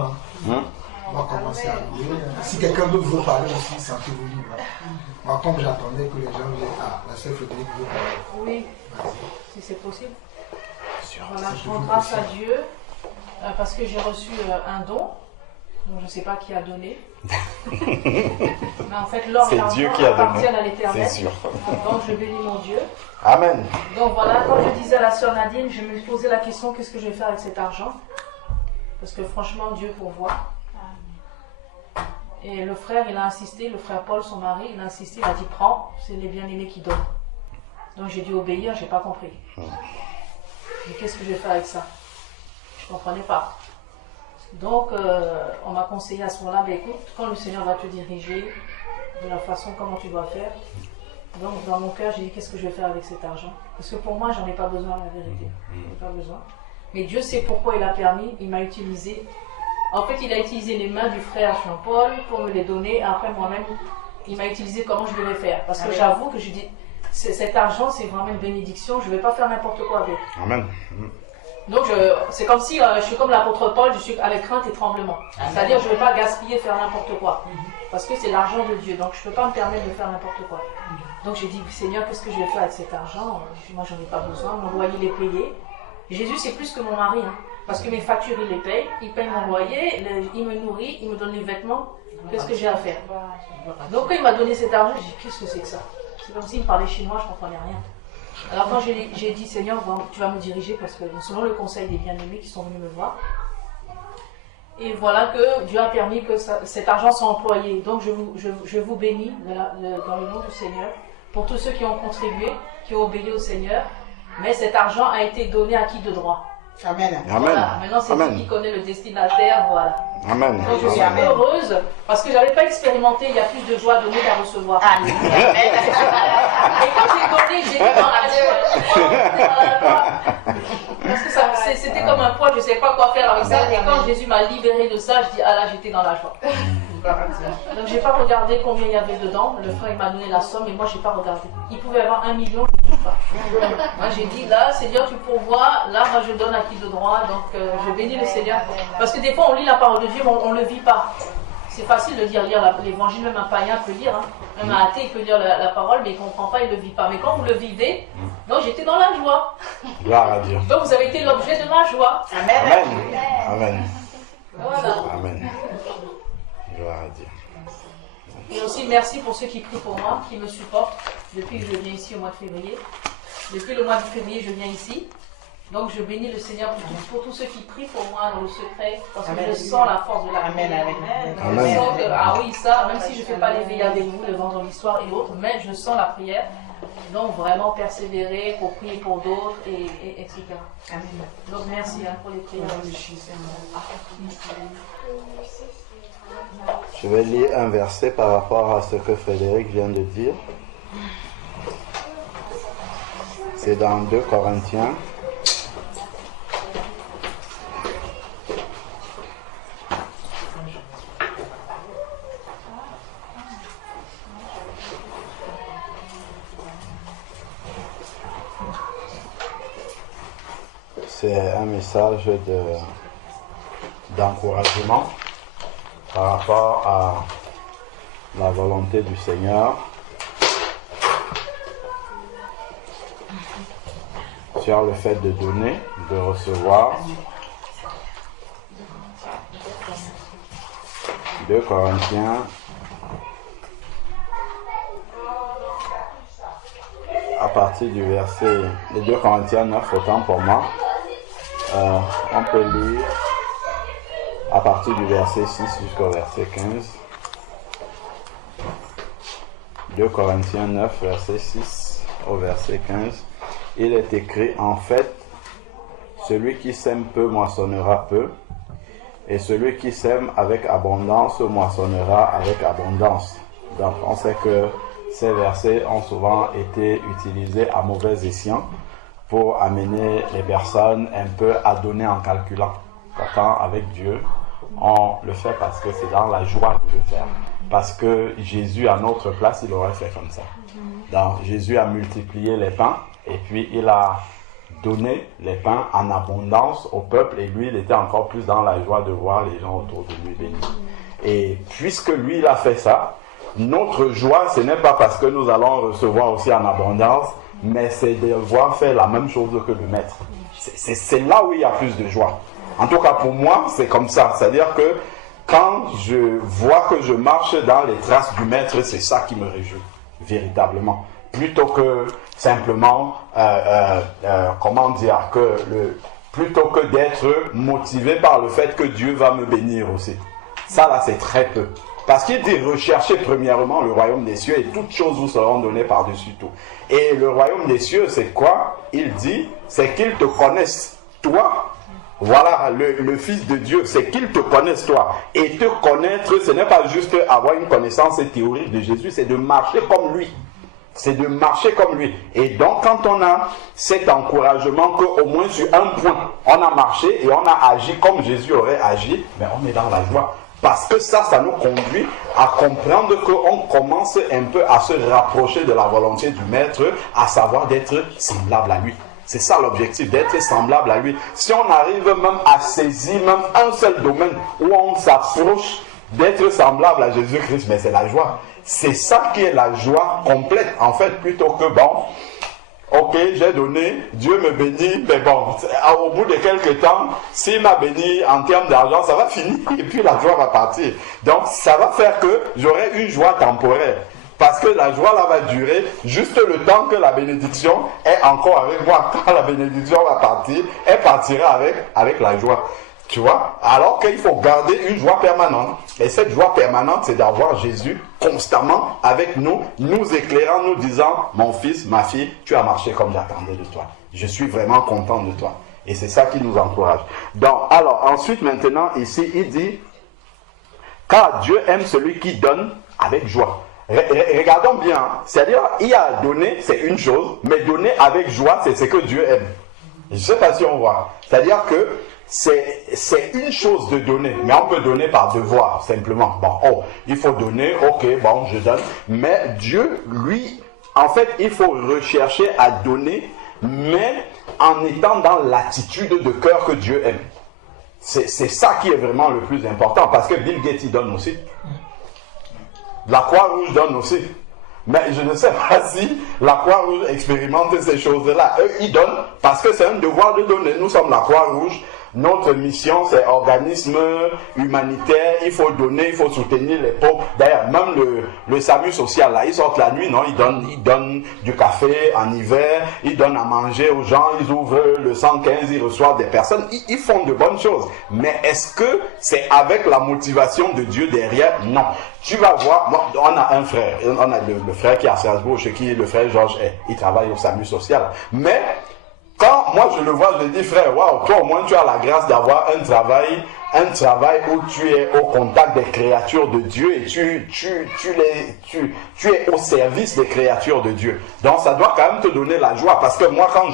On va commencer à lire. Si quelqu'un d'autre veut parler aussi, sentez-vous libre. Moi, comme j'attendais que les gens viennent, la sœur Frédéric veut parler. Oui, si c'est possible. Voilà, je rends grâce à Dieu parce que j'ai reçu un don. Donc je ne sais pas qui a donné. Mais en fait, l'or et l'argent appartiennent à l'Éternel. Donc je bénis mon Dieu. Amen. Donc voilà, quand je disais à la sœur Nadine, je me posais la question, qu'est-ce que je vais faire avec cet argent? Parce que franchement, Dieu pourvoit. Et le frère, il a insisté, le frère Paul, son mari, il a insisté, il a dit, prends, c'est les bien-aimés qui donnent. Donc j'ai dû obéir, je n'ai pas compris. Mais qu'est-ce que je vais faire avec ça? Je ne comprenais pas. Donc on m'a conseillé à ce moment-là, ben, écoute, quand le Seigneur va te diriger de la façon comment tu dois faire. Donc dans mon cœur, j'ai dit, qu'est-ce que je vais faire avec cet argent? Parce que pour moi, j'en ai pas besoin, la vérité. J'en ai pas besoin. Mais Dieu sait pourquoi il a permis, il m'a utilisé. En fait, il a utilisé les mains du frère Jean-Paul pour me les donner. Après, moi-même, il m'a utilisé comment je devais faire. Parce que j'avoue que je dis, cet argent, c'est vraiment une bénédiction. Je ne vais pas faire n'importe quoi avec. Amen. Donc, c'est comme si je suis comme l'apôtre Paul, je suis avec crainte et tremblement. C'est-à-dire, je ne vais pas gaspiller, faire n'importe quoi. Parce que c'est l'argent de Dieu. Donc, je ne peux pas me permettre de faire n'importe quoi. Donc, j'ai dit, Seigneur, qu'est-ce que je vais faire avec cet argent? Moi, j'en ai pas besoin. Mon loyer, il est payé. Jésus, c'est plus que mon mari. Parce que mes factures, il les paye. Il paye mon loyer. Il me nourrit. Il me donne les vêtements. Qu'est-ce que j'ai à faire? Donc, quand il m'a donné cet argent, j'ai dit, qu'est-ce que c'est que ça? C'est comme s'il me parlait chinois, je ne comprenais rien. Alors quand j'ai dit, Seigneur, tu vas me diriger parce que selon le conseil des bien-aimés qui sont venus me voir. Et voilà que Dieu a permis que cet argent soit employé. Donc je vous bénis dans le nom du Seigneur pour tous ceux qui ont contribué, qui ont obéi au Seigneur. Mais cet argent a été donné à qui de droit? Amen. Voilà. Maintenant c'est Dieu qui connaît le destinataire. Voilà. Amen. Donc je suis heureuse parce que je n'avais pas expérimenté, il y a plus de joie à donner qu'à recevoir. Et quand j'ai donné, j'ai dit dans la joie. Parce que c'était comme un poids, je ne savais pas quoi faire avec ça. Et quand Jésus m'a libéré de ça, je dis, ah là, j'étais dans la joie. Donc je n'ai pas regardé combien il y avait dedans. Le frère il m'a donné la somme et moi je n'ai pas regardé. Il pouvait avoir 1 million, je ne sais pas. Moi j'ai dit, là, Seigneur, tu pourvois. Là, moi je donne à qui de droit. Donc je bénis le Seigneur. Parce que des fois on lit la parole de Dieu, mais on ne le vit pas. C'est facile de lire l'évangile, même un païen peut lire. Même un athée il peut lire la parole, mais il ne comprend pas, il ne le vit pas. Mais quand vous le vivez, donc j'étais dans la joie. Gloire à Dieu. Donc vous avez été l'objet de ma joie. Amen. Amen. Voilà. Amen. Gloire à Dieu. Et aussi merci pour ceux qui prient pour moi, qui me supportent depuis que je viens ici au mois de février. Depuis le mois de février, je viens ici. Donc je bénis le Seigneur pour tous ceux qui prient pour moi dans le secret, parce que je sens la force de la prière. Je sens que, ah oui, ça, même si je ne fais pas l'éveil avec vous le vendredi soir et autres, mais je sens la prière. Donc vraiment persévérer pour prier pour d'autres, etc. Amen. Donc merci pour les prières. Je vais lire un verset par rapport à ce que Frédéric vient de dire. C'est dans 2 Corinthiens. C'est un message d'encouragement par rapport à la volonté du Seigneur sur le fait de donner, de recevoir. 2 Corinthiens à partir du verset, les 2 Corinthiens 9, autant pour moi. On peut lire à partir du verset 6 jusqu'au verset 15. 2 Corinthiens 9, verset 6 au verset 15. Il est écrit, en fait, celui qui sème peu moissonnera peu, et celui qui sème avec abondance moissonnera avec abondance. Donc on sait que ces versets ont souvent été utilisés à mauvais escient pour amener les personnes un peu à donner en calculant. Pourtant, avec Dieu, on le fait parce que c'est dans la joie de le faire. Parce que Jésus, à notre place, il aurait fait comme ça. Donc, Jésus a multiplié les pains et puis il a donnait les pains en abondance au peuple, et lui, il était encore plus dans la joie de voir les gens autour de lui bénis. Et puisque lui, il a fait ça, notre joie, ce n'est pas parce que nous allons recevoir aussi en abondance, mais c'est de voir faire la même chose que le maître. C'est là où il y a plus de joie. En tout cas, pour moi, c'est comme ça. C'est-à-dire que quand je vois que je marche dans les traces du maître, c'est ça qui me réjouit, véritablement. Plutôt que simplement, plutôt que d'être motivé par le fait que Dieu va me bénir aussi. Ça là, c'est très peu. Parce qu'il dit, recherchez premièrement le royaume des cieux et toutes choses vous seront données par-dessus tout. Et le royaume des cieux, c'est quoi? Il dit, c'est qu'ils te connaissent, toi. Voilà, le Fils de Dieu, c'est qu'ils te connaissent, toi. Et te connaître, ce n'est pas juste avoir une connaissance théorique de Jésus, c'est de marcher comme lui. C'est de marcher comme lui. Et donc, quand on a cet encouragement qu'au moins sur un point, on a marché et on a agi comme Jésus aurait agi, mais on est dans la joie. Parce que ça nous conduit à comprendre qu'on commence un peu à se rapprocher de la volonté du Maître, à savoir d'être semblable à lui. C'est ça l'objectif, d'être semblable à lui. Si on arrive même à saisir même un seul domaine où on s'approche d'être semblable à Jésus-Christ, mais c'est la joie. C'est ça qui est la joie complète, en fait, plutôt que bon, ok, j'ai donné, Dieu me bénit, mais bon, au bout de quelques temps, s'il m'a béni en termes d'argent, ça va finir, et puis la joie va partir. Donc, ça va faire que j'aurai une joie temporaire. Parce que la joie là va durer juste le temps que la bénédiction est encore avec moi. Quand la bénédiction va partir, elle partira avec la joie. Tu vois? Alors qu'il faut garder une joie permanente. Et cette joie permanente, c'est d'avoir Jésus constamment avec nous, nous éclairant, nous disant, mon fils, ma fille, tu as marché comme j'attendais de toi. Je suis vraiment content de toi. Et c'est ça qui nous encourage. Donc, alors, ensuite, maintenant, ici, il dit, car Dieu aime celui qui donne avec joie. Regardons bien, c'est-à-dire, il a donné, c'est une chose, mais donner avec joie, c'est ce que Dieu aime. Je ne sais pas si on voit. C'est-à-dire que c'est une chose de donner, mais on peut donner par devoir, simplement. Bon, il faut donner, ok, bon, je donne. Mais Dieu, lui, en fait, il faut rechercher à donner, mais en étant dans l'attitude de cœur que Dieu aime. C'est ça qui est vraiment le plus important, parce que Bill Gates, il donne aussi. La Croix-Rouge donne aussi. Mais je ne sais pas si la Croix-Rouge expérimente ces choses-là. Eux, ils donnent parce que c'est un devoir de donner. Nous sommes la Croix-Rouge. Notre mission, c'est organisme humanitaire. Il faut donner, il faut soutenir les pauvres. D'ailleurs, même le SAMU social, là, ils sortent la nuit, non? Ils donnent du café en hiver. Ils donnent à manger aux gens. Ils ouvrent le 115, ils reçoivent des personnes. Ils font de bonnes choses. Mais est-ce que c'est avec la motivation de Dieu derrière? Non. Tu vas voir, on a un frère, on a le frère qui est à Strasbourg, chez qui le frère Georges est. Il travaille au SAMU social. Mais quand moi je le vois, je dis frère, waouh, toi au moins tu as la grâce d'avoir un travail où tu es au contact des créatures de Dieu et tu es au service des créatures de Dieu. Donc ça doit quand même te donner la joie, parce que moi quand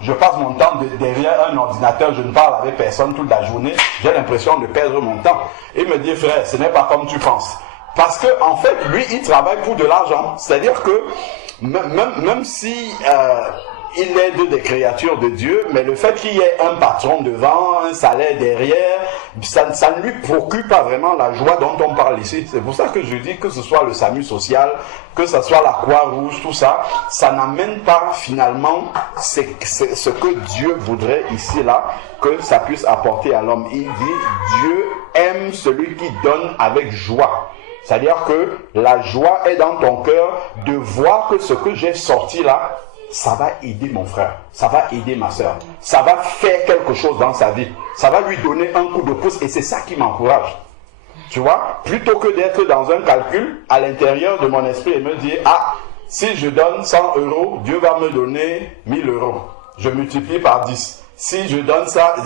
je passe mon temps derrière un ordinateur, je ne parle avec personne toute la journée, j'ai l'impression de perdre mon temps. Il me dit frère, ce n'est pas comme tu penses. Parce que en fait, lui, il travaille pour de l'argent. C'est-à-dire que même si il aide des créatures de Dieu, mais le fait qu'il y ait un patron devant, un salaire derrière, ça ne lui procure pas vraiment la joie dont on parle ici. C'est pour ça que je dis que ce soit le SAMU social, que ce soit la Croix-Rouge, tout ça, ça n'amène pas finalement ce que Dieu voudrait ici, là, que ça puisse apporter à l'homme. Il dit, Dieu aime celui qui donne avec joie. C'est-à-dire que la joie est dans ton cœur de voir que ce que j'ai sorti là, ça va aider mon frère, ça va aider ma soeur, ça va faire quelque chose dans sa vie, ça va lui donner un coup de pouce, et c'est ça qui m'encourage. Tu vois, plutôt que d'être dans un calcul à l'intérieur de mon esprit et me dire, ah, si je donne 100 €, Dieu va me donner 1000 €. Je multiplie par 10. Si je donne ça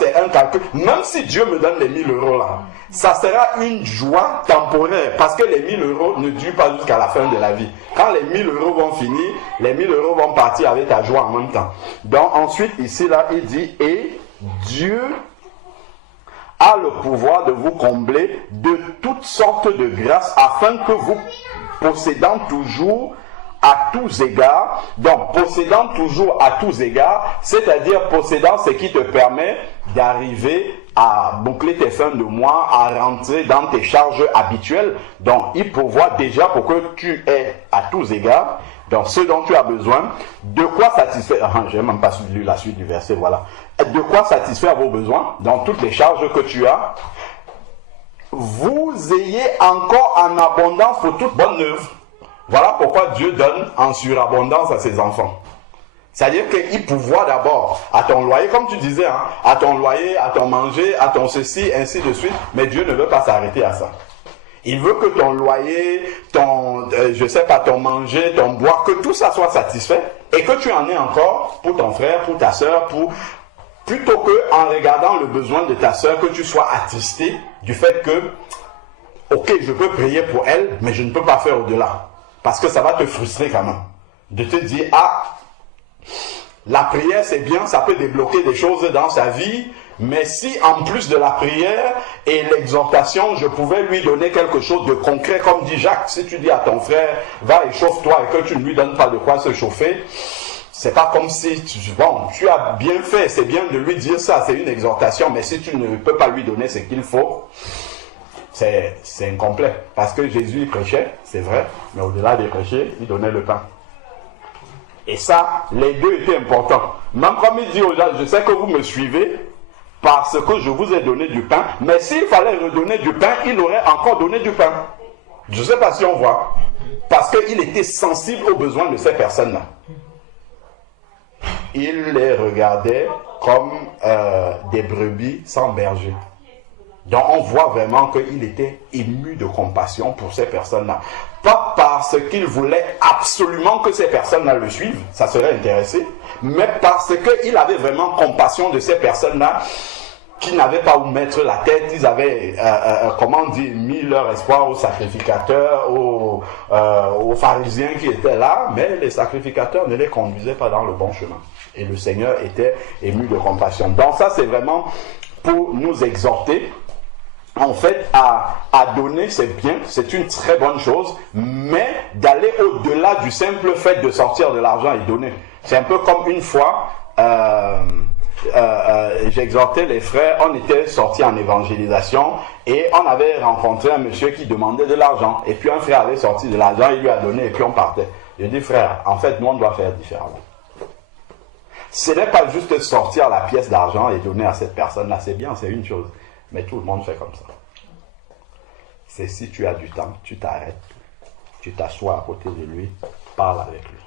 c'est un calcul. Même si Dieu me donne les 1000 € là, ça sera une joie temporaire, parce que les 1000 € ne durent pas jusqu'à la fin de la vie. Quand les 1000 € vont finir, les 1000 € vont partir avec ta joie en même temps. Donc ensuite ici là, il dit, et Dieu a le pouvoir de vous combler de toutes sortes de grâces, afin que vous, possédant toujours à tous égards. Donc, possédant toujours à tous égards, c'est-à-dire possédant ce qui te permet d'arriver à boucler tes fins de mois, à rentrer dans tes charges habituelles. Donc, il pourvoit déjà pour que tu aies à tous égards, donc ce dont tu as besoin, de quoi satisfaire, je n'ai même pas lu la suite du verset, voilà, de quoi satisfaire vos besoins, dans toutes les charges que tu as, vous ayez encore en abondance pour toute bonne œuvre. Voilà pourquoi Dieu donne en surabondance à ses enfants. C'est-à-dire qu'il pourvoit d'abord à ton loyer, comme tu disais, hein, à ton loyer, à ton manger, à ton ceci, ainsi de suite, mais Dieu ne veut pas s'arrêter à ça. Il veut que ton loyer, ton manger, ton boire, que tout ça soit satisfait et que tu en aies encore pour ton frère, pour ta soeur, plutôt que en regardant le besoin de ta soeur, que tu sois attristé du fait que, ok, je peux prier pour elle, mais je ne peux pas faire au-delà. Parce que ça va te frustrer quand même. De te dire, la prière c'est bien, ça peut débloquer des choses dans sa vie, mais si en plus de la prière et l'exhortation, je pouvais lui donner quelque chose de concret, comme dit Jacques, si tu dis à ton frère, va et chauffe-toi et que tu ne lui donnes pas de quoi se chauffer, c'est pas comme si, tu as bien fait, c'est bien de lui dire ça, c'est une exhortation, mais si tu ne peux pas lui donner ce qu'il faut, c'est incomplet. Parce que Jésus il prêchait, c'est vrai, mais au-delà des prêcher, il donnait le pain. Et ça, les deux étaient importants. Même comme il dit aux gens, je sais que vous me suivez parce que je vous ai donné du pain, mais s'il fallait redonner du pain, il aurait encore donné du pain. Je ne sais pas si on voit. Parce qu'il était sensible aux besoins de ces personnes-là. Il les regardait comme des brebis sans berger. Donc on voit vraiment qu'il était ému de compassion pour ces personnes-là. Pas parce qu'il voulait absolument que ces personnes-là le suivent, ça serait intéressé, mais parce qu'il avait vraiment compassion de ces personnes-là qui n'avaient pas où mettre la tête. Ils avaient, mis leur espoir aux sacrificateurs, aux pharisiens qui étaient là, mais les sacrificateurs ne les conduisaient pas dans le bon chemin. Et le Seigneur était ému de compassion. Donc ça, c'est vraiment pour nous exhorter, en fait, à donner, c'est bien, c'est une très bonne chose, mais d'aller au-delà du simple fait de sortir de l'argent et donner. C'est un peu comme une fois, j'exhortais les frères, on était sortis en évangélisation et on avait rencontré un monsieur qui demandait de l'argent. Et puis un frère avait sorti de l'argent, il lui a donné et puis on partait. Je dis, frère, en fait, nous on doit faire différemment. Ce n'est pas juste sortir la pièce d'argent et donner à cette personne-là, c'est bien, c'est une chose. Mais tout le monde fait comme ça. C'est si tu as du temps, tu t'arrêtes, tu t'assois à côté de lui, parle avec lui.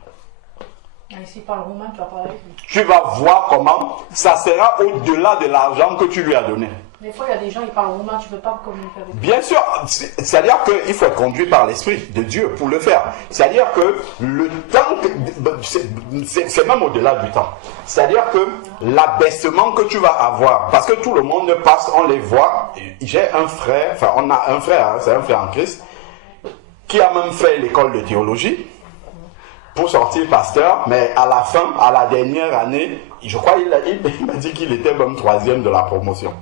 Et s'il parle roumain, tu vas parler avec lui. Tu vas voir comment ça sera au-delà de l'argent que tu lui as donné. Des fois, il y a des gens qui parlent roumain, tu ne peux pas communiquer avec eux. Bien sûr, c'est-à-dire qu'il faut être conduit par l'Esprit de Dieu pour le faire. C'est-à-dire que le temps, c'est même au-delà du temps. C'est-à-dire que l'abaissement que tu vas avoir, parce que tout le monde passe, on les voit. J'ai un frère, enfin on a un frère, hein, c'est un frère en Christ, qui a même fait l'école de théologie pour sortir pasteur, mais à la fin, à la dernière année, je crois il m'a dit qu'il était même 3e de la promotion.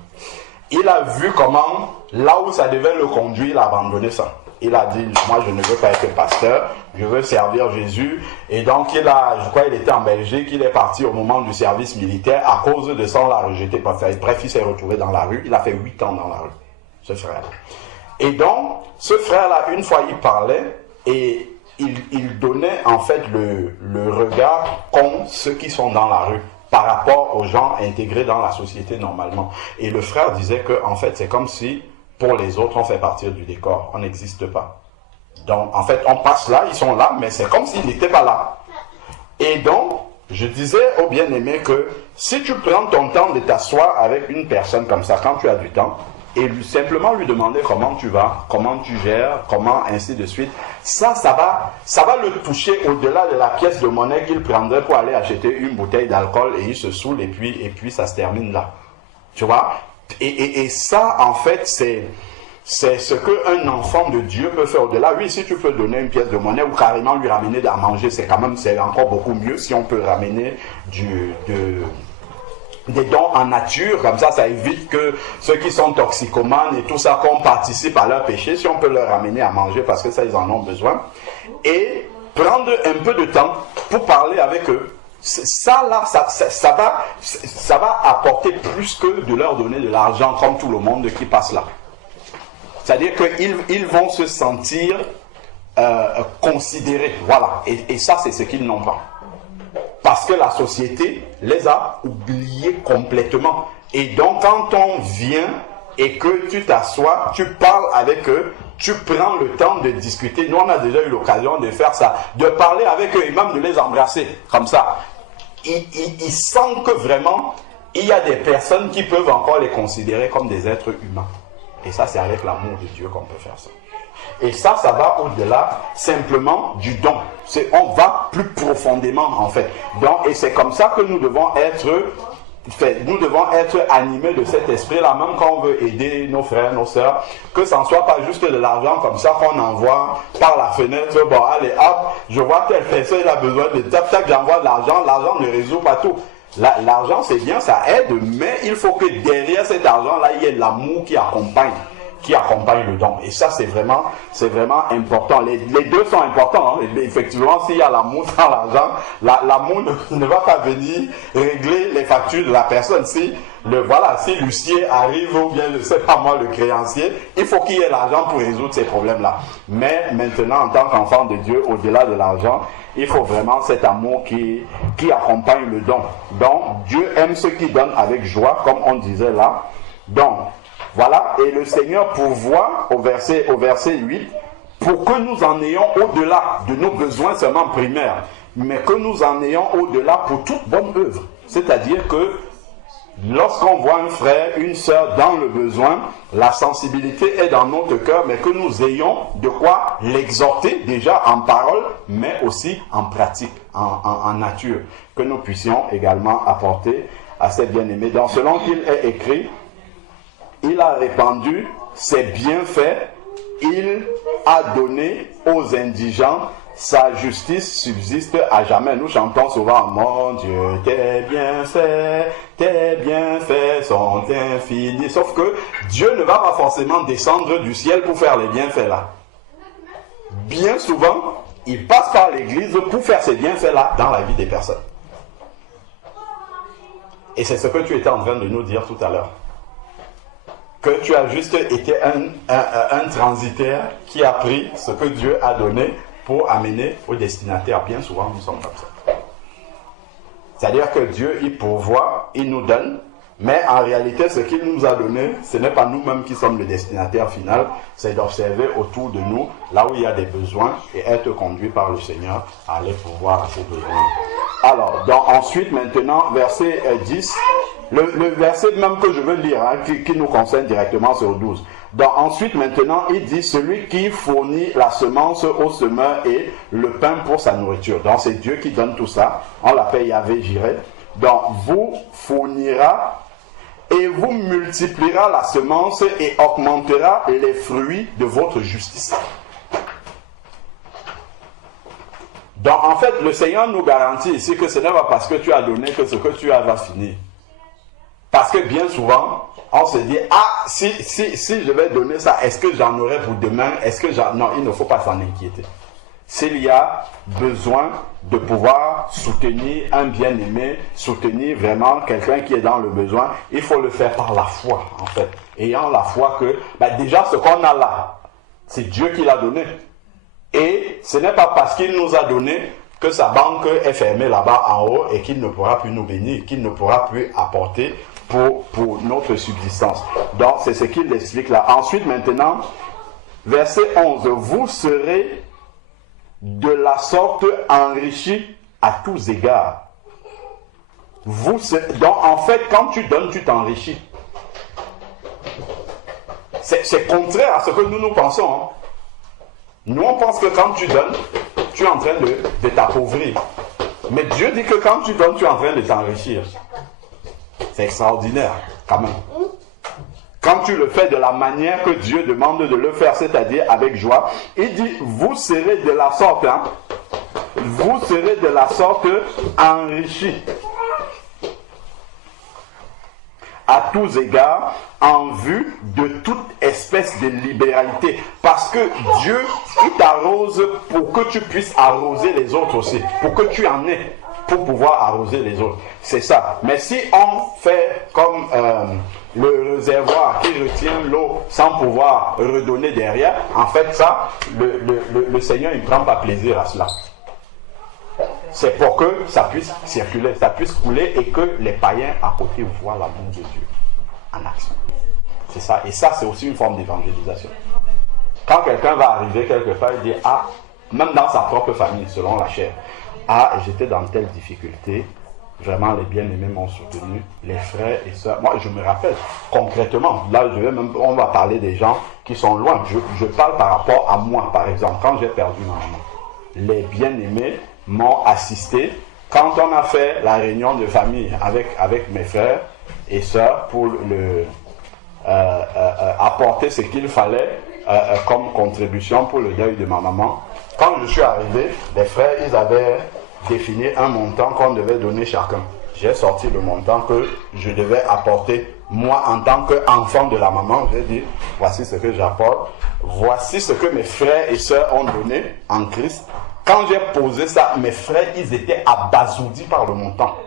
Il a vu comment, là où ça devait le conduire, il a abandonné ça. Il a dit, moi je ne veux pas être pasteur, je veux servir Jésus. Et donc je crois qu'il était en Belgique, il est parti au moment du service militaire. À cause de ça, on l'a rejeté. Bref, il s'est retrouvé dans la rue. Il a fait 8 ans dans la rue, ce frère-là. Et donc, ce frère-là, une fois, il parlait et il donnait en fait le regard qu'ont ceux qui sont dans la rue par rapport aux gens intégrés dans la société normalement. Et le frère disait que en fait c'est comme si pour les autres on fait partie du décor, on n'existe pas. Donc en fait on passe là, ils sont là, mais c'est comme s'ils n'étaient pas là. Et donc je disais aux bien-aimés que si tu prends ton temps de t'asseoir avec une personne comme ça quand tu as du temps, et simplement lui demander comment tu vas, comment tu gères, comment ainsi de suite, ça va le toucher au-delà de la pièce de monnaie qu'il prendrait pour aller acheter une bouteille d'alcool et il se saoule et puis ça se termine là. Tu vois? Et ça, en fait, c'est ce qu'un enfant de Dieu peut faire au-delà. Oui, si tu peux donner une pièce de monnaie ou carrément lui ramener à manger, c'est encore beaucoup mieux si on peut ramener des dons en nature, comme ça évite que ceux qui sont toxicomanes et tout ça, qu'on participe à leur péché, si on peut leur ramener à manger parce que ça ils en ont besoin. Et prendre un peu de temps pour parler avec eux. Ça là, ça va apporter plus que de leur donner de l'argent comme tout le monde qui passe là. C'est-à-dire qu'ils vont se sentir considérés. Voilà. Et ça, c'est ce qu'ils n'ont pas. Parce que la société les a oubliés complètement. Et donc, quand on vient et que tu t'assois, tu parles avec eux, tu prends le temps de discuter. Nous, on a déjà eu l'occasion de faire ça, de parler avec eux et même de les embrasser, comme ça. Ils sentent que vraiment, il y a des personnes qui peuvent encore les considérer comme des êtres humains. Et ça, c'est avec l'amour de Dieu qu'on peut faire ça. Et ça va au-delà simplement du don. On va plus profondément, en fait. Donc, et c'est comme ça que nous devons être animés de cet esprit-là, même quand on veut aider nos frères, nos sœurs, que ça ne soit pas juste de l'argent comme ça qu'on envoie par la fenêtre. Bon, allez, hop, je vois telle personne, il a besoin de tac, j'envoie de l'argent. L'argent ne résout pas tout. L'argent, c'est bien, ça aide, mais il faut que derrière cet argent-là, il y ait l'amour qui accompagne le don. Et ça, c'est vraiment important. Les deux sont importants. Hein. Effectivement, s'il y a l'amour sans l'argent, l'amour ne va pas venir régler les factures de la personne. Si l'huissier arrive, ou bien, je sais pas moi, le créancier, il faut qu'il y ait l'argent pour résoudre ces problèmes-là. Mais maintenant, en tant qu'enfant de Dieu, au-delà de l'argent, il faut vraiment cet amour qui accompagne le don. Donc, Dieu aime ceux qui donnent avec joie, comme on disait là. Donc, voilà, et le Seigneur pourvoit au verset 8, pour que nous en ayons au-delà de nos besoins seulement primaires, mais que nous en ayons au-delà pour toute bonne œuvre. C'est-à-dire que lorsqu'on voit un frère, une sœur dans le besoin, la sensibilité est dans notre cœur, mais que nous ayons de quoi l'exhorter déjà en parole, mais aussi en pratique, en nature, que nous puissions également apporter à ces bien-aimés. Dans selon qu'il est écrit, il a répandu ses bienfaits, il a donné aux indigents, sa justice subsiste à jamais. Nous chantons souvent, mon Dieu, tes bienfaits sont infinis. Sauf que Dieu ne va pas forcément descendre du ciel pour faire les bienfaits là. Bien souvent, il passe par l'église pour faire ces bienfaits là dans la vie des personnes. Et c'est ce que tu étais en train de nous dire tout à l'heure. Que tu as juste été un transitaire qui a pris ce que Dieu a donné pour amener au destinataire. Bien souvent, nous sommes comme ça. C'est-à-dire que Dieu, il pourvoit, il nous donne, mais en réalité, ce qu'il nous a donné, ce n'est pas nous-mêmes qui sommes le destinataire final, c'est d'observer autour de nous, là où il y a des besoins, et être conduit par le Seigneur à aller pourvoir à ces besoins. Alors, ensuite, maintenant, verset 10, le verset même que je veux lire, hein, qui nous concerne directement sur 12. Donc, ensuite, maintenant, il dit, celui qui fournit la semence au semeur et le pain pour sa nourriture. Donc, c'est Dieu qui donne tout ça. On l'appelle Yahvé Jireh. Donc, vous fournira et vous multipliera la semence et augmentera les fruits de votre justice. Donc, en fait, le Seigneur nous garantit ici que ce n'est pas parce que tu as donné que ce que tu as va finir. Parce que bien souvent, on se dit, si je vais donner ça, est-ce que j'en aurai pour demain? Non, il ne faut pas s'en inquiéter. S'il y a besoin de pouvoir soutenir un bien-aimé, soutenir vraiment quelqu'un qui est dans le besoin, il faut le faire par la foi, en fait. Ayant la foi que, déjà ce qu'on a là, c'est Dieu qui l'a donné. Et ce n'est pas parce qu'il nous a donné que sa banque est fermée là-bas en haut et qu'il ne pourra plus nous bénir, qu'il ne pourra plus apporter pour notre subsistance. Donc, c'est ce qu'il explique là. Ensuite, maintenant, verset 11. Vous serez de la sorte enrichis à tous égards. Donc, en fait, quand tu donnes, tu t'enrichis. C'est contraire à ce que nous pensons. Hein. Nous, on pense que quand tu donnes, tu es en train de t'appauvrir. Mais Dieu dit que quand tu donnes, tu es en train de t'enrichir. C'est extraordinaire, quand même. Quand tu le fais de la manière que Dieu demande de le faire, c'est-à-dire avec joie, il dit, vous serez de la sorte, hein, vous serez de la sorte enrichis. à tous égards en vue de toute espèce de libéralité. Parce que Dieu, il t'arrose pour que tu puisses arroser les autres aussi. Pour que tu en aies, pour pouvoir arroser les autres. C'est ça. Mais si on fait comme le réservoir qui retient l'eau sans pouvoir redonner derrière, en fait ça, le Seigneur il ne prend pas plaisir à cela. C'est pour que ça puisse circuler, ça puisse couler et que les païens à côté voient l'amour de Dieu en action. C'est ça. Et ça, c'est aussi une forme d'évangélisation. Quand quelqu'un va arriver quelque part, il dit, ah, même dans sa propre famille, selon la chair, ah, j'étais dans telle difficulté, vraiment les bien-aimés m'ont soutenu, les frères et sœurs. Moi, je me rappelle concrètement, là, on va parler des gens qui sont loin. Je parle par rapport à moi, par exemple, quand j'ai perdu ma maman. Les bien-aimés m'ont assisté quand on a fait la réunion de famille avec mes frères et sœurs pour apporter ce qu'il fallait comme contribution pour le deuil de ma maman. Quand je suis arrivé, les frères, ils avaient défini un montant qu'on devait donner chacun. J'ai sorti le montant que je devais apporter. Moi, en tant qu'enfant de la maman, j'ai dit, voici ce que j'apporte. Voici ce que mes frères et sœurs ont donné en Christ. Quand j'ai posé ça, mes frères, ils étaient abasourdis par le montant.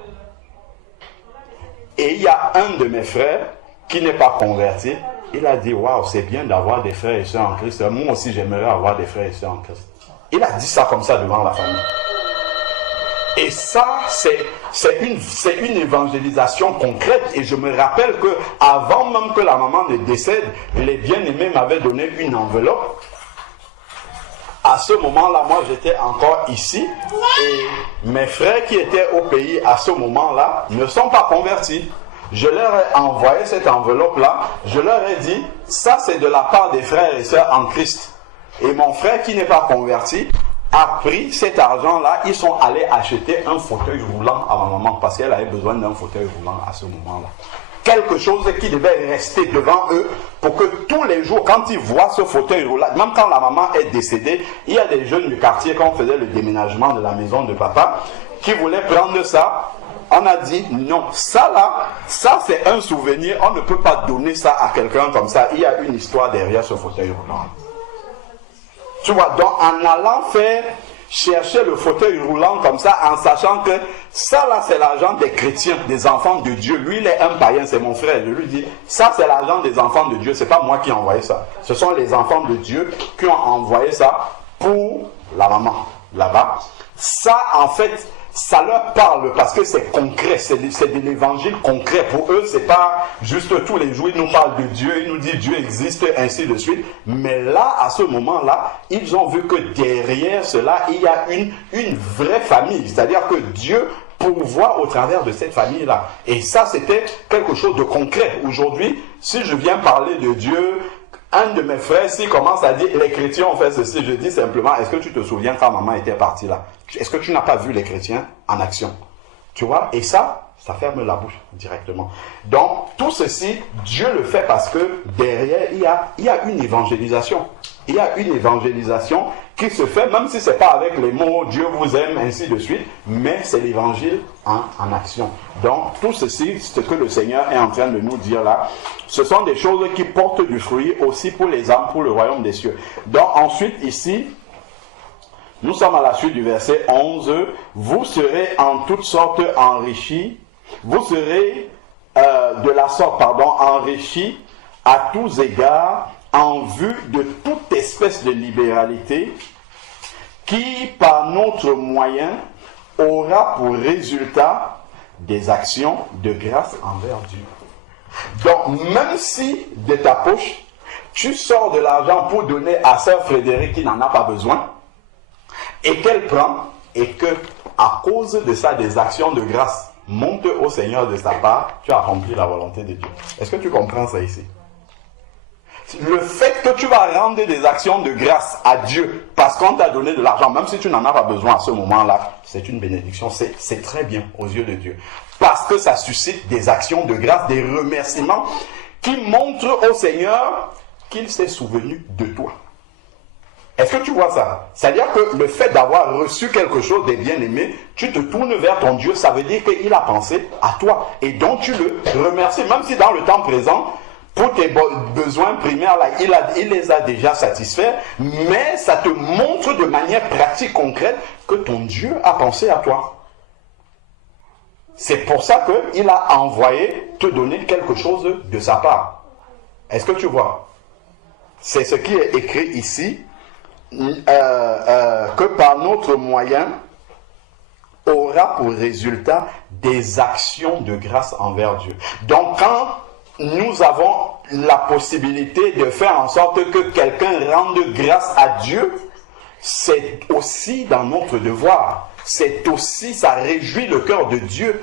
Et il y a un de mes frères qui n'est pas converti. Il a dit, waouh, c'est bien d'avoir des frères et sœurs en Christ. Moi aussi, j'aimerais avoir des frères et sœurs en Christ. Il a dit ça comme ça devant la famille. Et ça, c'est une évangélisation concrète. Et je me rappelle que avant même que la maman ne décède, les bien-aimés m'avaient donné une enveloppe. À ce moment-là, moi, j'étais encore ici. Et mes frères qui étaient au pays à ce moment-là ne sont pas convertis. Je leur ai envoyé cette enveloppe-là. Je leur ai dit, ça, c'est de la part des frères et sœurs en Christ. Et mon frère qui n'est pas converti a pris cet argent-là, ils sont allés acheter un fauteuil roulant à ma maman parce qu'elle avait besoin d'un fauteuil roulant à ce moment-là. Quelque chose qui devait rester devant eux pour que tous les jours, quand ils voient ce fauteuil roulant, même quand la maman est décédée, il y a des jeunes du quartier, quand on faisait le déménagement de la maison de papa, qui voulaient prendre ça. On a dit non, ça là, ça c'est un souvenir, on ne peut pas donner ça à quelqu'un comme ça. Il y a une histoire derrière ce fauteuil roulant. Tu vois, donc en allant faire chercher le fauteuil roulant comme ça, en sachant que ça là c'est l'argent des chrétiens, des enfants de Dieu. Lui il est un païen, c'est mon frère. Je lui dis, ça c'est l'argent des enfants de Dieu, c'est pas moi qui ai envoyé ça. Ce sont les enfants de Dieu qui ont envoyé ça pour la maman là-bas. Ça en fait, ça leur parle parce que c'est concret, c'est de l'évangile concret. Pour eux, c'est pas juste tous les jours, ils nous parlent de Dieu, ils nous disent Dieu existe, ainsi de suite. Mais là, à ce moment-là, ils ont vu que derrière cela, il y a une vraie famille. C'est-à-dire que Dieu pourvoit au travers de cette famille-là. Et ça, c'était quelque chose de concret. Aujourd'hui, si je viens parler de Dieu, un de mes frères, s'il commence à dire les chrétiens ont fait ceci, je dis simplement, est-ce que tu te souviens quand maman était partie là? Est-ce que tu n'as pas vu les chrétiens en action? Tu vois? Et ça ferme la bouche directement. Donc, tout ceci, Dieu le fait parce que derrière, il y a une évangélisation. Il y a une évangélisation qui se fait, même si ce n'est pas avec les mots « Dieu vous aime », ainsi de suite, mais c'est l'évangile en action. Donc, tout ceci, ce que le Seigneur est en train de nous dire là, ce sont des choses qui portent du fruit aussi pour les âmes, pour le royaume des cieux. Donc, ensuite, ici, nous sommes à la suite du verset 11. « Vous serez en toutes sortes enrichis. Vous serez de la sorte, enrichis à tous égards en vue de toute espèce de libéralité qui, par notre moyen, aura pour résultat des actions de grâce envers Dieu. » Donc, même si de ta poche, tu sors de l'argent pour donner à sœur Frédéric qui n'en a pas besoin, et qu'elle prend, et que, à cause de ça, des actions de grâce montent au Seigneur de sa part, tu as accompli la volonté de Dieu. Est-ce que tu comprends ça ici? Le fait que tu vas rendre des actions de grâce à Dieu parce qu'on t'a donné de l'argent, même si tu n'en as pas besoin à ce moment-là, c'est une bénédiction, c'est très bien aux yeux de Dieu. Parce que ça suscite des actions de grâce, des remerciements qui montrent au Seigneur qu'il s'est souvenu de toi. Est-ce que tu vois ça? C'est-à-dire que le fait d'avoir reçu quelque chose des bien-aimés, tu te tournes vers ton Dieu, ça veut dire qu'il a pensé à toi. Et donc tu le remercies, même si dans le temps présent, pour tes besoins primaires, là, il les a déjà satisfaits, mais ça te montre de manière pratique, concrète, que ton Dieu a pensé à toi. C'est pour ça qu'il a envoyé te donner quelque chose de sa part. Est-ce que tu vois? C'est ce qui est écrit ici. Que par notre moyen aura pour résultat des actions de grâce envers Dieu. Donc quand nous avons la possibilité de faire en sorte que quelqu'un rende grâce à Dieu, c'est aussi dans notre devoir. C'est aussi, ça réjouit le cœur de Dieu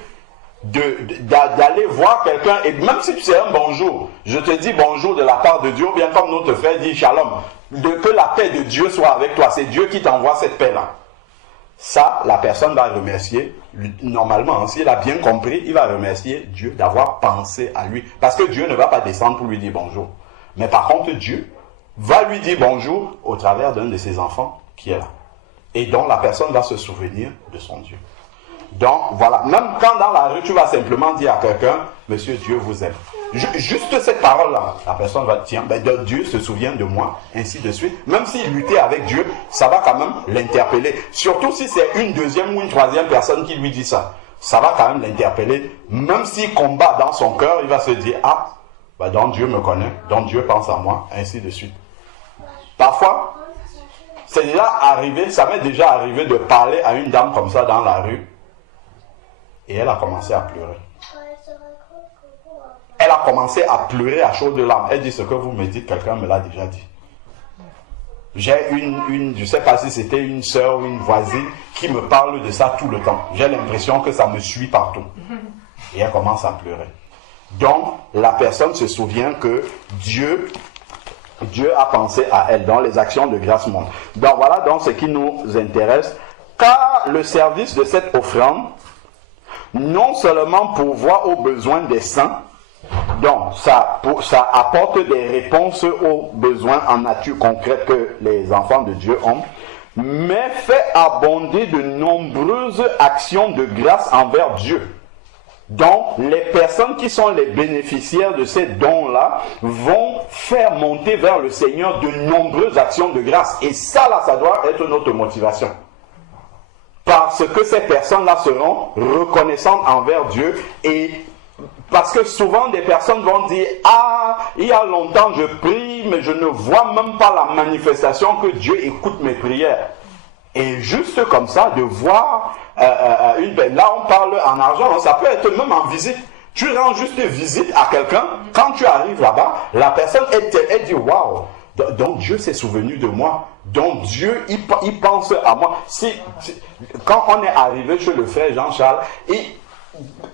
d'aller voir quelqu'un, et même si c'est un bonjour, je te dis bonjour de la part de Dieu, ou bien comme notre frère dit shalom, que la paix de Dieu soit avec toi, c'est Dieu qui t'envoie cette paix-là. Ça, la personne va remercier, normalement, s'il a bien compris, il va remercier Dieu d'avoir pensé à lui, parce que Dieu ne va pas descendre pour lui dire bonjour, mais par contre Dieu va lui dire bonjour au travers d'un de ses enfants qui est là, et dont la personne va se souvenir de son Dieu. Donc voilà, même quand dans la rue tu vas simplement dire à quelqu'un, Monsieur Dieu vous aime. Juste cette parole-là, la personne va dire, tiens, ben Dieu se souvient de moi, ainsi de suite. Même s'il luttait avec Dieu, ça va quand même l'interpeller. Surtout si c'est une deuxième ou une troisième personne qui lui dit ça. Ça va quand même l'interpeller. Même s'il combat dans son cœur, il va se dire, ah, ben donc Dieu me connaît, donc Dieu pense à moi, ainsi de suite. Parfois, c'est déjà arrivé, ça m'est déjà arrivé de parler à une dame comme ça dans la rue. Et elle a commencé à pleurer. Elle a commencé à pleurer à chaudes larmes. Elle dit, ce que vous me dites, quelqu'un me l'a déjà dit. J'ai je ne sais pas si c'était une sœur ou une voisine qui me parle de ça tout le temps. J'ai l'impression que ça me suit partout. Et elle commence à pleurer. Donc, la personne se souvient que Dieu a pensé à elle dans les actions de grâce montent. Donc voilà donc ce qui nous intéresse. Car le service de cette offrande, non seulement pourvoit aux besoins des saints, donc ça apporte des réponses aux besoins en nature concrète que les enfants de Dieu ont, mais fait abonder de nombreuses actions de grâce envers Dieu. Donc les personnes qui sont les bénéficiaires de ces dons-là vont faire monter vers le Seigneur de nombreuses actions de grâce. Et ça là, ça doit être notre motivation. Parce que ces personnes-là seront reconnaissantes envers Dieu, et parce que souvent des personnes vont dire, ah, il y a longtemps je prie, mais je ne vois même pas la manifestation que Dieu écoute mes prières. Et juste comme ça, de voir, là on parle en argent, ça peut être même en visite. Tu rends juste visite à quelqu'un, quand tu arrives là-bas, la personne, elle dit, waouh, donc Dieu s'est souvenu de moi. Donc Dieu, il pense à moi. Quand on est arrivé chez le frère Jean-Charles,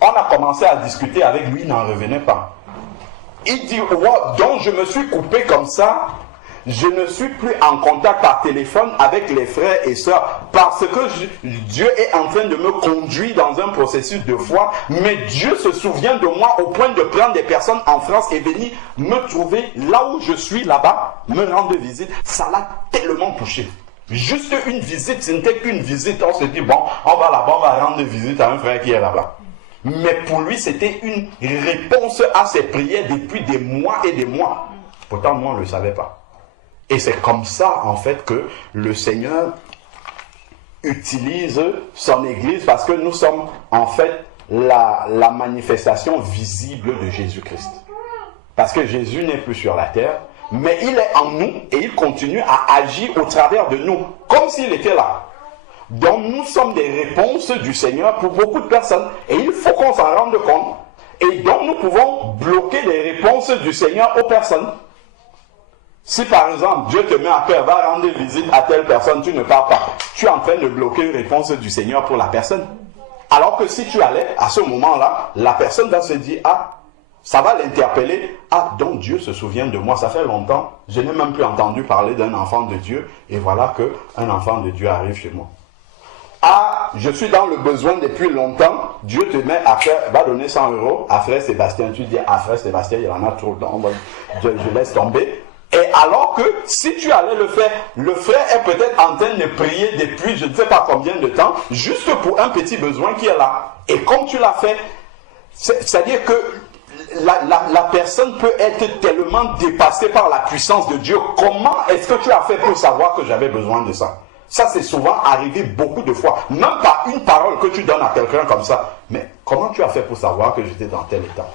on a commencé à discuter avec lui, il n'en revenait pas. Il dit, wow, donc je me suis coupé comme ça, je ne suis plus en contact par téléphone avec les frères et sœurs, parce que Dieu est en train de me conduire dans un processus de foi, mais Dieu se souvient de moi au point de prendre des personnes en France et venir me trouver là où je suis là-bas, me rendre visite. Ça l'a tellement touché. Juste une visite, ce n'était qu'une visite. On se dit, bon, on va là-bas, on va rendre visite à un frère qui est là-bas. Mais pour lui, c'était une réponse à ses prières depuis des mois et des mois. Pourtant, moi, on ne le savait pas. Et c'est comme ça, en fait, que le Seigneur utilise son Église, parce que nous sommes, en fait, la manifestation visible de Jésus-Christ. Parce que Jésus n'est plus sur la terre, mais il est en nous et il continue à agir au travers de nous, comme s'il était là. Donc nous sommes des réponses du Seigneur pour beaucoup de personnes, et il faut qu'on s'en rende compte. Et donc nous pouvons bloquer les réponses du Seigneur aux personnes. Si par exemple Dieu te met à cœur, va rendre visite à telle personne, tu ne pars pas, tu es en train de bloquer une réponse du Seigneur pour la personne. Alors que si tu allais, à ce moment-là, la personne va se dire, ah, ça va l'interpeller, ah, donc Dieu se souvient de moi, ça fait longtemps, je n'ai même plus entendu parler d'un enfant de Dieu, et voilà qu'un enfant de Dieu arrive chez moi. Ah, je suis dans le besoin depuis longtemps, Dieu te met à faire, va donner 100 € à frère Sébastien, tu dis, ah frère Sébastien, il en a trop, donc je laisse tomber. Et alors que si tu allais le faire, le frère est peut-être en train de prier depuis je ne sais pas combien de temps, juste pour un petit besoin qui est là. Et comme tu l'as fait, c'est-à-dire que la personne peut être tellement dépassée par la puissance de Dieu. Comment est-ce que tu as fait pour savoir que j'avais besoin de ça? Ça, c'est souvent arrivé beaucoup de fois. Même pas une parole que tu donnes à quelqu'un comme ça. Mais comment tu as fait pour savoir que j'étais dans tel état?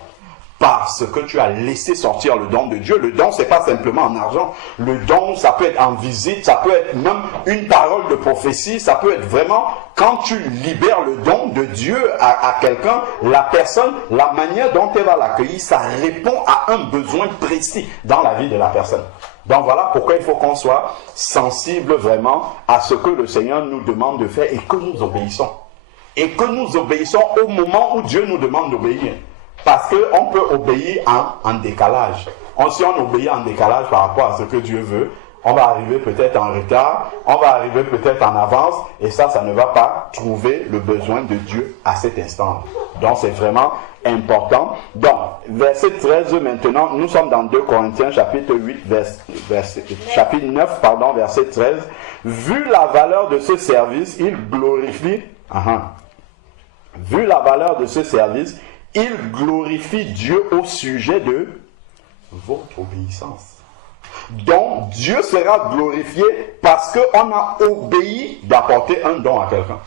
Parce que tu as laissé sortir le don de Dieu. Le don, c'est pas simplement en argent. Le don, ça peut être en visite, ça peut être même une parole de prophétie, ça peut être vraiment, quand tu libères le don de Dieu à quelqu'un, la personne, la manière dont elle va l'accueillir, ça répond à un besoin précis dans la vie de la personne. Donc voilà pourquoi il faut qu'on soit sensible vraiment à ce que le Seigneur nous demande de faire et que nous obéissons. Et que nous obéissons au moment où Dieu nous demande d'obéir. Parce qu'on peut obéir en décalage. Si on obéit en décalage par rapport à ce que Dieu veut, on va arriver peut-être en retard, on va arriver peut-être en avance, et ça ne va pas trouver le besoin de Dieu à cet instant. Donc c'est vraiment important. Donc, verset 13 maintenant, nous sommes dans 2 Corinthiens chapitre 8, chapitre 9, verset 13. Vu la valeur de ce service, il glorifie... Vu la valeur de ce service, il glorifie Dieu au sujet de votre obéissance. Donc, Dieu sera glorifié parce qu'on a obéi d'apporter un don à quelqu'un.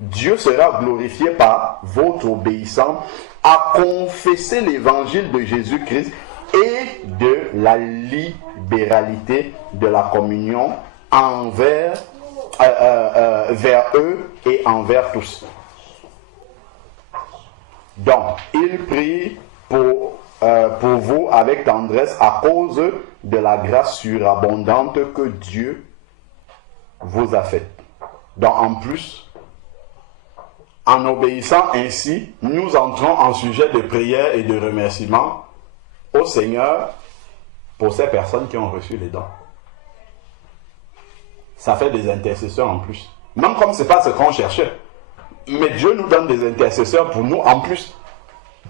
Dieu sera glorifié par votre obéissance à confesser l'évangile de Jésus-Christ et de la libéralité de la communion vers eux et envers tous. Donc, il prie pour vous avec tendresse à cause de la grâce surabondante que Dieu vous a faite. Donc, en plus, en obéissant ainsi, nous entrons en sujet de prière et de remerciement au Seigneur pour ces personnes qui ont reçu les dons. Ça fait des intercesseurs en plus. Même comme ce n'est pas ce qu'on cherchait. Mais Dieu nous donne des intercesseurs pour nous en plus.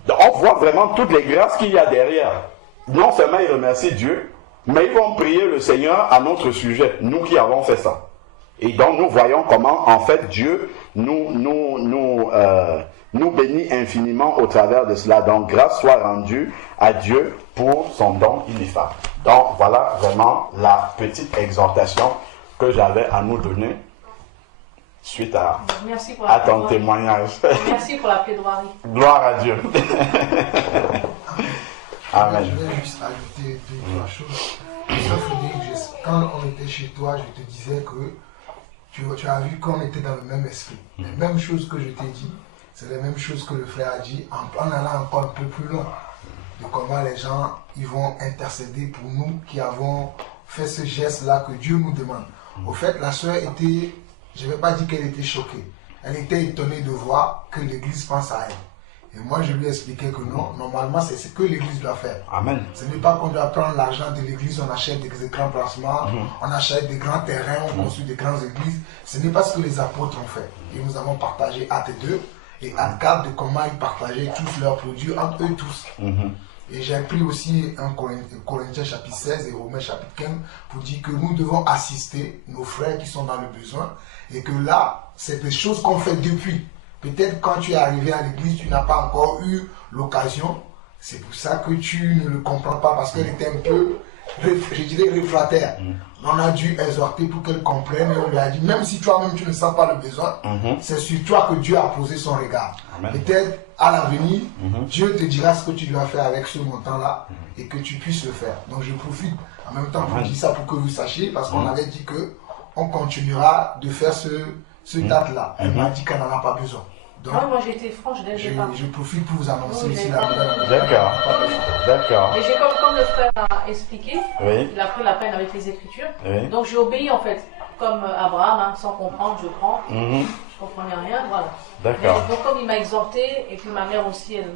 Donc on voit vraiment toutes les grâces qu'il y a derrière. Non seulement ils remercient Dieu, mais ils vont prier le Seigneur à notre sujet, nous qui avons fait ça. Et donc nous voyons comment en fait Dieu nous bénit infiniment au travers de cela. Donc grâce soit rendue à Dieu pour son don ineffable. Donc voilà vraiment la petite exhortation que j'avais à nous donner suite à ton témoignage. Merci pour la plaidoirie. Gloire à Dieu. Amen. Je vais juste ajouter 2-3 choses. Quand on était chez toi, je te disais que tu as vu qu'on était dans le même esprit. Les mêmes choses que je t'ai dit, c'est les mêmes choses que le frère a dit, en allant encore un peu plus loin. De comment les gens ils vont intercéder pour nous qui avons fait ce geste-là que Dieu nous demande. Au fait, la sœur était, je ne vais pas dire qu'elle était choquée, elle était étonnée de voir que l'Église pense à elle. Et moi, je lui ai expliqué que non, normalement, c'est ce que l'Église doit faire. Amen. Ce n'est pas qu'on doit prendre l'argent de l'Église, on achète des grands placements, on achète des grands terrains, on construit des grandes églises. Ce n'est pas ce que les apôtres ont fait. Et nous avons partagé Actes 2 et Actes 4 de comment ils partageaient tous leurs produits entre eux tous. Et j'ai pris aussi un Corinthiens chapitre 16 et Romains chapitre 15 pour dire que nous devons assister nos frères qui sont dans le besoin et que là, c'est des choses qu'on fait depuis. Peut-être quand tu es arrivé à l'église, tu n'as pas encore eu l'occasion. C'est pour ça que tu ne le comprends pas parce qu'elle était un peu, je dirais, réfractaire. On a dû exhorter pour qu'elle comprenne et on lui a dit, même si toi-même tu ne sens pas le besoin, c'est sur toi que Dieu a posé son regard. Peut-être à l'avenir, Dieu te dira ce que tu dois faire avec ce montant-là et que tu puisses le faire. Donc je profite en même temps pour dire ça pour que vous sachiez parce qu'on avait dit qu'on continuera de faire ce date-là. Elle m'a dit qu'elle n'en a pas besoin. Donc, moi j'ai été franche dès le départ. Je profite pour vous annoncer ici la nouvelle. D'accord. Et j'ai comme le frère a expliqué, oui. Il a pris la peine avec les Écritures. Oui. Donc j'ai obéi en fait, comme Abraham, sans comprendre, je prends. Je ne comprenais rien, voilà. D'accord. Mais donc comme il m'a exhorté, et puis ma mère aussi, elle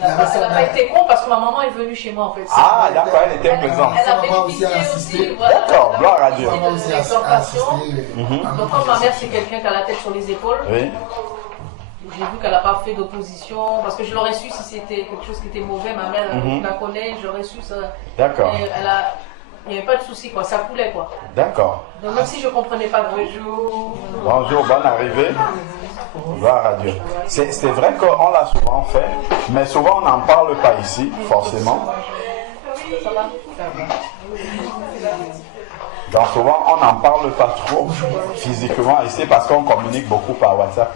n'a pas été con parce que ma maman est venue chez moi en fait. Ah d'accord, elle était présente. Elle a bénéficié aussi. Voilà, d'accord, gloire à Dieu. Donc comme ma mère c'est quelqu'un qui a la tête sur les épaules, j'ai vu qu'elle n'a pas fait d'opposition, parce que je l'aurais su si c'était quelque chose qui était mauvais, ma mère, je la connaît, j'aurais su ça. D'accord. Et il n'y avait pas de souci, quoi, ça coulait, quoi. D'accord. Donc même si je ne comprenais pas bonjour. Bonjour, bonne arrivée. Gloire à Dieu. C'est vrai qu'on l'a souvent fait, mais souvent on n'en parle pas ici, forcément. Ça va? Donc souvent on n'en parle pas trop physiquement ici parce qu'on communique beaucoup par WhatsApp.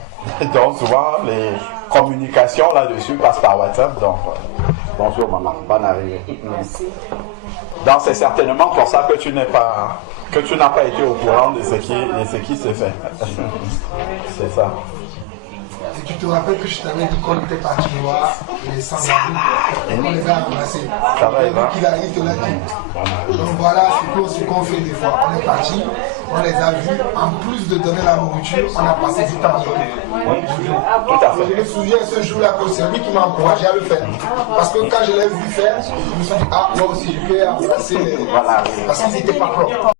Donc souvent les communications là-dessus passent par WhatsApp. Donc bonjour maman, bonne arrivée. Donc c'est certainement pour ça que tu n'as pas été au courant de ce qui se fait. C'est ça. Et tu te rappelles que je t'avais dit qu'on était parti voir les sans-abri et on les a ramassés. Ça va, Eva? Il te l'a dit. Donc voilà ce qu'on fait des fois. On est parti, on les a vus. En plus de donner la nourriture, on a passé du temps avec eux. Oui, tout à fait. Je me souviens ce jour-là que c'est lui qui m'a encouragé à le faire. Parce que quand je l'ai vu faire, je me suis dit, ah, moi aussi je peux embrasser les. Voilà. Parce qu'ils n'étaient pas propres.